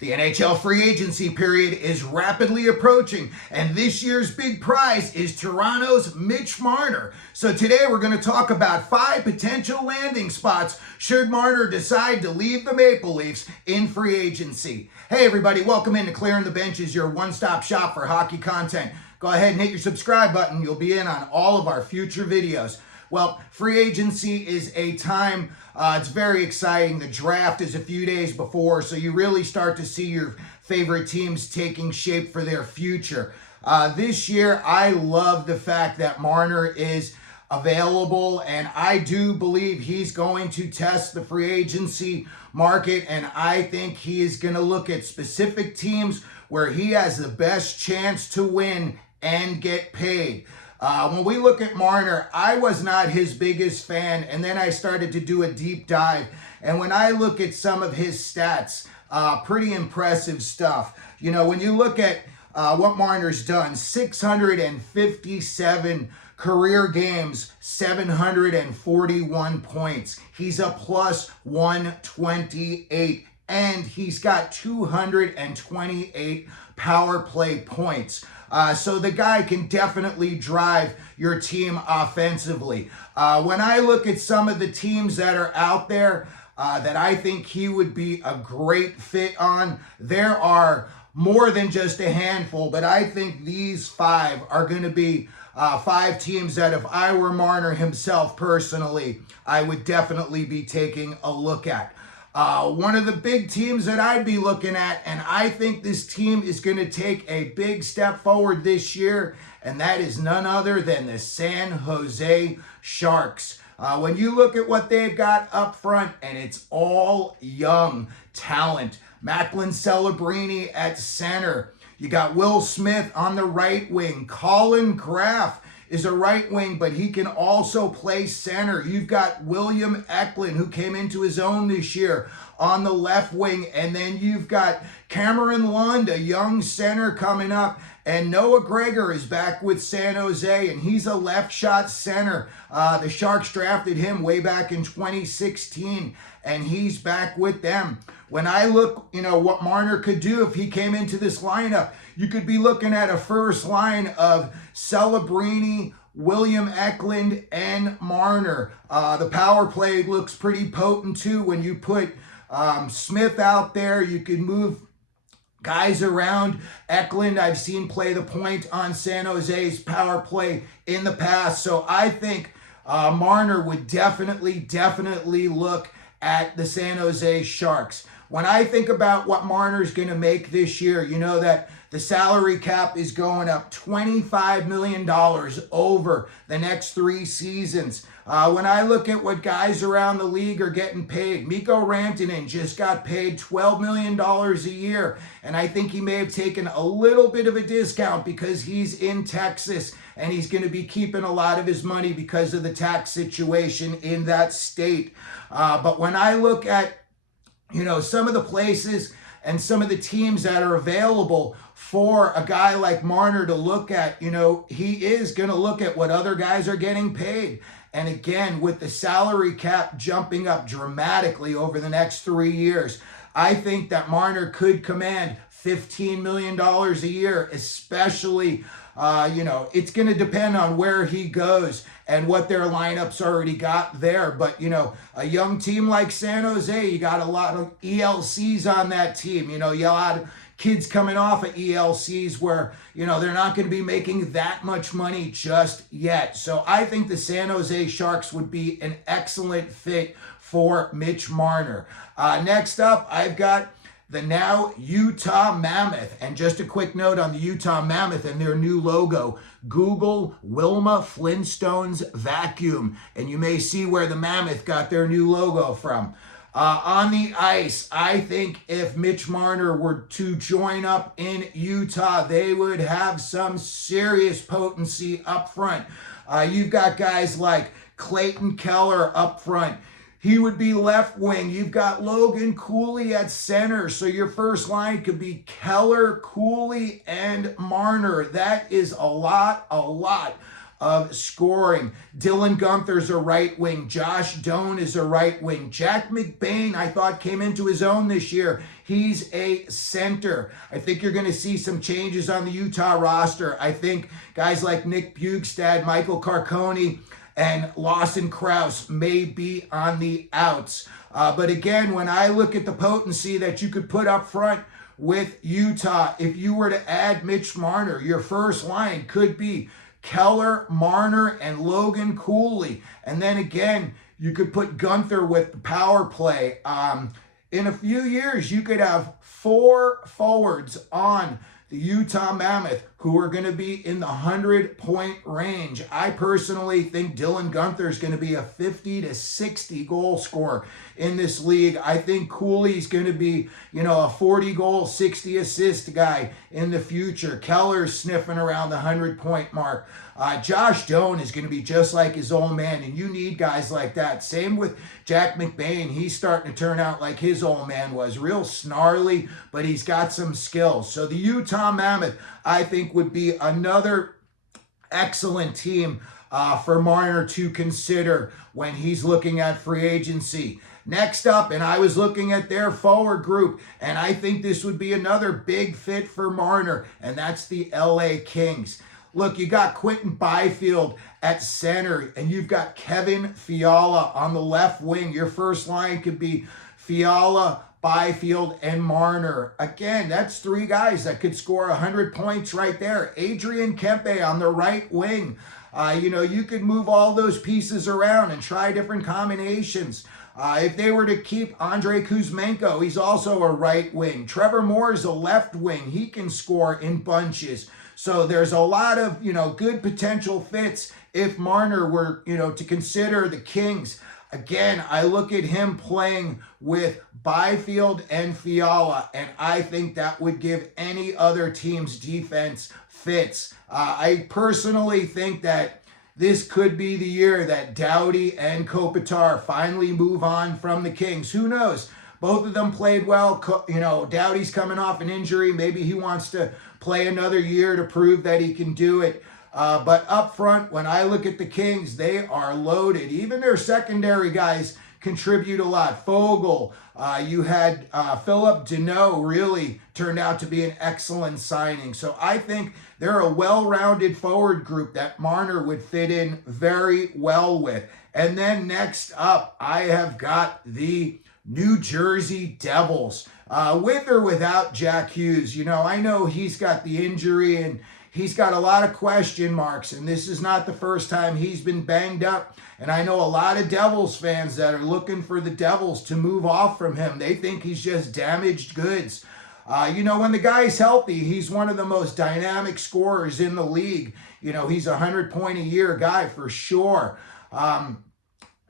The NHL free agency period is rapidly approaching, and this year's big prize is Toronto's Mitch Marner. So today we're going to talk about 5 potential landing spots should Marner decide to leave the Maple Leafs in free agency. Hey everybody, welcome into Clearing the Benches, your one-stop shop for hockey content. Go ahead and hit your subscribe button. You'll be in on all of our future videos. Well, free agency is a time, it's very exciting. The draft is a few days before, so you really start to see your favorite teams taking shape for their future. This year, I love the fact that Marner is available, and I do believe he's going to test the free agency market, and I think he is going to look at specific teams where he has the best chance to win and get paid. When we look at Marner, I was not his biggest fan, and then I started to do a deep dive. And when I look at some of his stats, pretty impressive stuff. You know, when you look at what Marner's done, 657 career games, 741 points. He's a plus 128, and he's got 228 power play points. So the guy can definitely drive your team offensively. When I look at some of the teams that are out there that I think he would be a great fit on, there are more than just a handful, but I think these 5 are going to be 5 teams that if I were Marner himself personally, I would definitely be taking a look at. One of the big teams that I'd be looking at, and I think this team is going to take a big step forward this year, and that is none other than the San Jose Sharks. When you look at what they've got up front, and it's all young talent. Macklin Celebrini at center. You got Will Smith on the right wing. Colin Graff is a right wing, but he can also play center. You've got William Eklund, who came into his own this year, on the left wing. And then you've got Cameron Lund, a young center coming up. And Noah Gregor is back with San Jose, and he's a left shot center. The Sharks drafted him way back in 2016, and he's back with them. When I look, what Marner could do if he came into this lineup, you could be looking at a first line of Celebrini, William Eklund, and Marner. The power play looks pretty potent too. When you put Smith out there, you can move guys around. Eklund, I've seen play the point on San Jose's power play in the past. So I think Marner would definitely look at the San Jose Sharks. When I think about what Marner's going to make this year, you know that the salary cap is going up $25 million over the next 3 seasons. When I look at what guys around the league are getting paid, Mikko Rantanen just got paid $12 million a year, and I think he may have taken a little bit of a discount because he's in Texas, and he's going to be keeping a lot of his money because of the tax situation in that state. But when I look at some of the places and some of the teams that are available for a guy like Marner to look at, he is going to look at what other guys are getting paid. And again, with the salary cap jumping up dramatically over the next 3 years, I think that Marner could command $15 million a year, especially, it's going to depend on where he goes and what their lineups already got there. But, a young team like San Jose, you got a lot of ELCs on that team. You got a lot of kids coming off of ELCs where, they're not going to be making that much money just yet. So I think the San Jose Sharks would be an excellent fit for Mitch Marner. Next up, I've got the now Utah Mammoth. And just a quick note on the Utah Mammoth and their new logo. Google Wilma Flintstone's vacuum, and you may see where the Mammoth got their new logo from. On the ice, I think if Mitch Marner were to join up in Utah, they would have some serious potency up front. You've got guys like Clayton Keller up front. He would be left wing. You've got Logan Cooley at center. So your first line could be Keller, Cooley, and Marner. That is a lot of scoring. Dylan Guenther's a right wing. Josh Doan is a right wing. Jack McBain, I thought, came into his own this year. He's a center. I think you're going to see some changes on the Utah roster. I think guys like Nick Bjugstad, Michael Carcone, and Lawson Krause may be on the outs. But again, when I look at the potency that you could put up front with Utah, if you were to add Mitch Marner, your first line could be Keller, Marner, and Logan Cooley. And then again, you could put Guenther with the power play. In a few years, you could have 4 forwards on the Utah Mammoth who are going to be in the 100-point range. I personally think Dylan Guenther is going to be a 50 to 60 goal scorer in this league. I think Cooley's going to be, a 40 goal, 60 assist guy in the future. Keller's sniffing around the 100-point mark. Josh Doan is going to be just like his old man, and you need guys like that. Same with Jack McBain. He's starting to turn out like his old man was. Real snarly, but he's got some skills. So the Utah Mammoth, I think, would be another excellent team for Marner to consider when he's looking at free agency. Next up, and I was looking at their forward group, and I think this would be another big fit for Marner, and that's the LA Kings. Look, you got Quentin Byfield at center, and you've got Kevin Fiala on the left wing. Your first line could be Fiala, Byfield, and Marner. Again, that's 3 guys that could score 100 points right there. Adrian Kempe on the right wing. You could move all those pieces around and try different combinations. If they were to keep Andrei Kuzmenko, he's also a right wing. Trevor Moore is a left wing. He can score in bunches. So there's a lot of, good potential fits if Marner were, to consider the Kings. Again, I look at him playing with Byfield and Fiala, and I think that would give any other team's defense fits. I personally think that this could be the year that Doughty and Kopitar finally move on from the Kings. Who knows? Both of them played well. Doughty's coming off an injury. Maybe he wants to play another year to prove that he can do it. But up front, when I look at the Kings, they are loaded. Even their secondary guys contribute a lot. Fogle, you had Philip Deneau really turned out to be an excellent signing. So I think they're a well-rounded forward group that Marner would fit in very well with. And then next up, I have got the New Jersey Devils. With or without Jack Hughes, I know he's got the injury and he's got a lot of question marks, and this is not the first time he's been banged up. And I know a lot of Devils fans that are looking for the Devils to move off from him. They think he's just damaged goods. When the guy's healthy, he's one of the most dynamic scorers in the league. He's a 100-point-a-year guy for sure.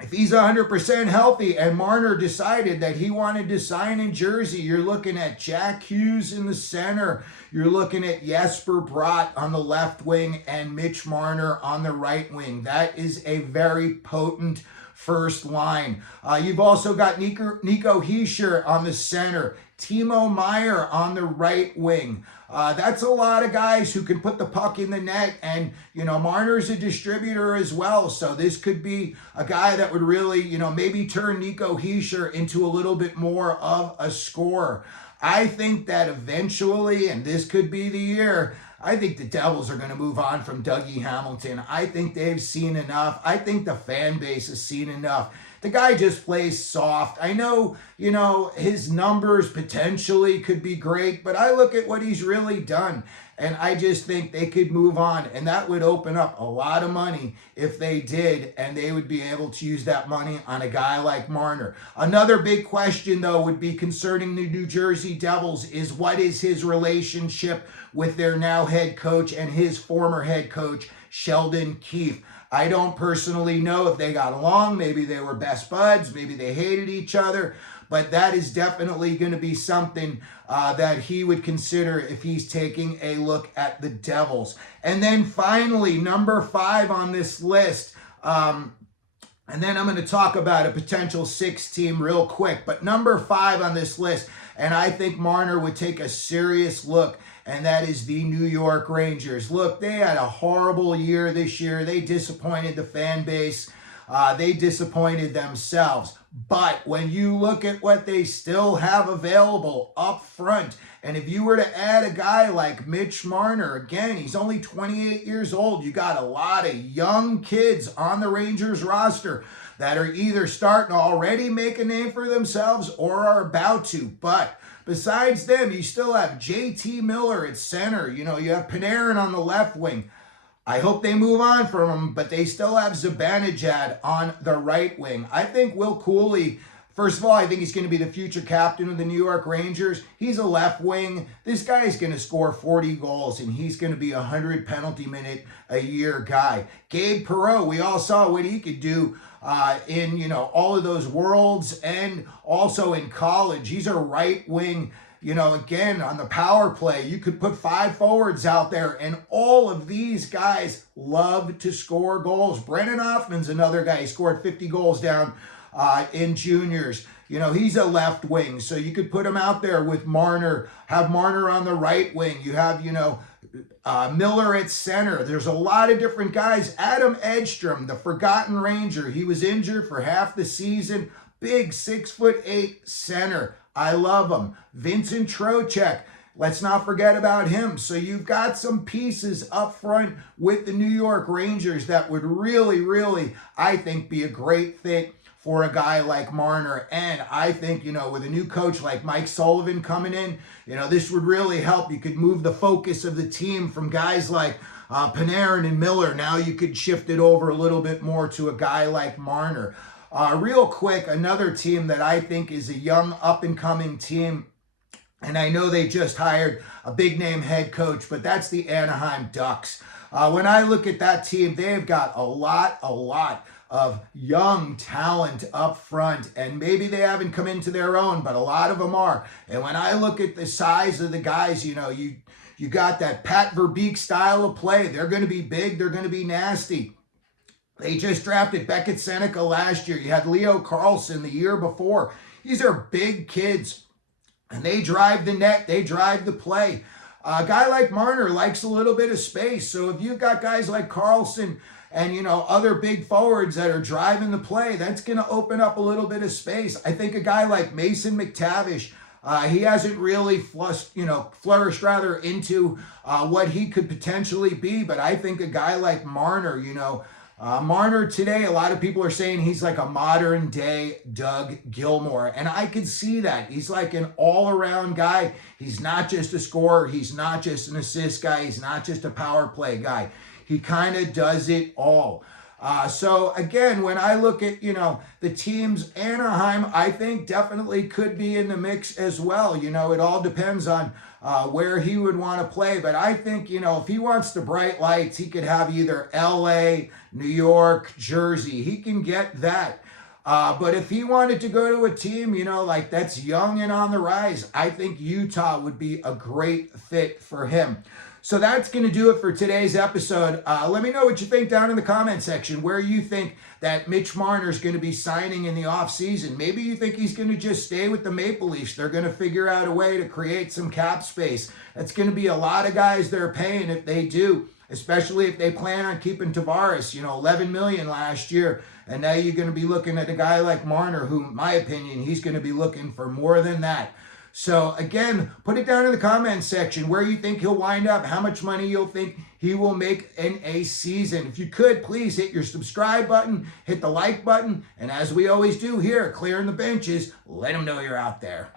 If he's 100% healthy and Marner decided that he wanted to sign in Jersey, you're looking at Jack Hughes in the center. You're looking at Jesper Bratt on the left wing and Mitch Marner on the right wing. That is a very potent first line. You've also got Nico Hischier on the center, Timo Meier on the right wing. That's a lot of guys who can put the puck in the net, and Marner's a distributor as well, so this could be a guy that would really maybe turn Nico Hischier into a little bit more of a scorer. I think that eventually, and this could be the year, I think the Devils are going to move on from Dougie Hamilton. I think they've seen enough. I think the fan base has seen enough. The guy just plays soft. I know, his numbers potentially could be great, but I look at what he's really done, and I just think they could move on, and that would open up a lot of money if they did, and they would be able to use that money on a guy like Marner. Another big question, though, would be concerning the New Jersey Devils is what is his relationship with their now head coach and his former head coach, Sheldon Keefe. I don't personally know if they got along. Maybe they were best buds. Maybe they hated each other. But that is definitely going to be something that he would consider if he's taking a look at the Devils. And then finally, number 5 on this list. And then I'm going to talk about a potential 6 team real quick. But number 5 on this list, and I think Marner would take a serious look, and that is the New York Rangers. Look, they had a horrible year this year. They disappointed the fan base. They disappointed themselves. But when you look at what they still have available up front, and if you were to add a guy like Mitch Marner, again, he's only 28 years old. You got a lot of young kids on the Rangers roster that are either starting to already make a name for themselves or are about to. But besides them, you still have JT Miller at center. You have Panarin on the left wing. I hope they move on from him, but they still have Zibanejad on the right wing. I think Will Cooley, first of all, I think he's going to be the future captain of the New York Rangers. He's a left wing. This guy is going to score 40 goals, and he's going to be a 100 penalty minute a year guy. Gabe Perreault, we all saw what he could do in all of those worlds and also in college. He's a right wing. Again, on the power play, you could put 5 forwards out there, and all of these guys love to score goals. Brennan Hoffman's another guy. He scored 50 goals down in juniors. He's a left wing, so you could put him out there with Marner, have Marner on the right wing. You have, Miller at center. There's a lot of different guys. Adam Edstrom, the forgotten Ranger, he was injured for half the season. Big 6'8" center. I love him. Vincent Trocheck, let's not forget about him. So you've got some pieces up front with the New York Rangers that would really, really, I think, be a great fit for a guy like Marner. And I think, with a new coach like Mike Sullivan coming in, this would really help. You could move the focus of the team from guys like Panarin and Miller. Now you could shift it over a little bit more to a guy like Marner. Real quick, another team that I think is a young up-and-coming team, and I know they just hired a big-name head coach, but that's the Anaheim Ducks. When I look at that team, they've got a lot of young talent up front, and maybe they haven't come into their own, but a lot of them are. And when I look at the size of the guys, you got that Pat Verbeek style of play. They're going to be big. They're going to be nasty. They just drafted Beckett Seneca last year. You had Leo Carlson the year before. These are big kids, and they drive the net. They drive the play. A guy like Marner likes a little bit of space. So if you've got guys like Carlson and, other big forwards that are driving the play, that's going to open up a little bit of space. I think a guy like Mason McTavish, he hasn't really flourished into what he could potentially be. But I think a guy like Marner, Marner today, a lot of people are saying he's like a modern day Doug Gilmour. And I could see that. He's like an all-around guy. He's not just a scorer. He's not just an assist guy. He's not just a power play guy. He kind of does it all. So again, when I look at, the teams, Anaheim, I think definitely could be in the mix as well. It all depends on where he would want to play. But I think, if he wants the bright lights, he could have either LA, New York, Jersey. He can get that. But if he wanted to go to a team, like that's young and on the rise, I think Utah would be a great fit for him. So that's going to do it for today's episode. Let me know what you think down in the comment section, where you think that Mitch Marner is going to be signing in the offseason. Maybe you think he's going to just stay with the Maple Leafs. They're going to figure out a way to create some cap space. That's going to be a lot of guys they're paying if they do, especially if they plan on keeping Tavares, $11 million last year. And now you're going to be looking at a guy like Marner, who, in my opinion, he's going to be looking for more than that. So again, put it down in the comments section where you think he'll wind up, how much money you'll think he will make in a season. If you could, please hit your subscribe button, hit the like button, and as we always do here, clearing the benches, let them know you're out there.